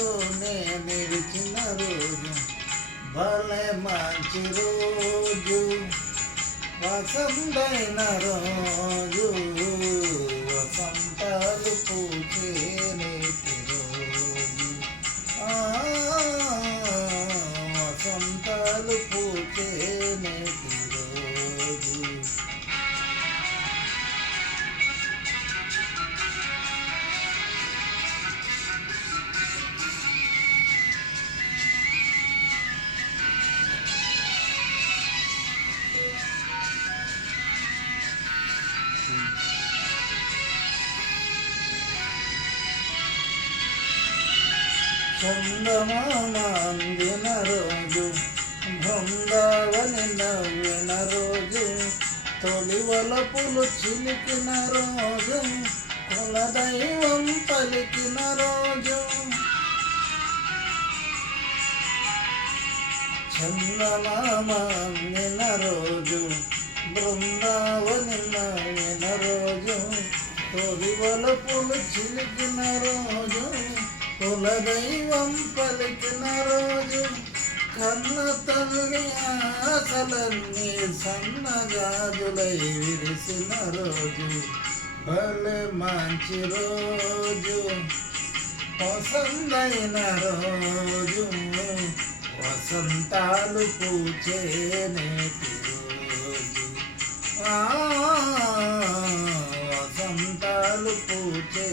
నీలోనే నిలిచిన రోజు భలే మంచి రోజు వసంతైన రోజు వసంతాలు పూచే నేటి రోజు వసంతాలు పూచే నేటి రోజు చందమామ అందిన రోజు బృందావని నవ్విన రోజు తొలి వలపులు చిలికిన రోజు కులదైవం పలికిన రోజు చందమామ అందిన రోజు బృందావని నవ్విన రోజు తొలి వలపులు చిలికిన రోజు కులదైవం పలికిన రోజు కన్న తల్లి ఆశలన్నీ సన్నగాజులై విరిసిన రోజు భలే మంచి రోజు వసంతైన రోజు వసంతాలు పూచే నేటి రోజు వసంతాలు పూచే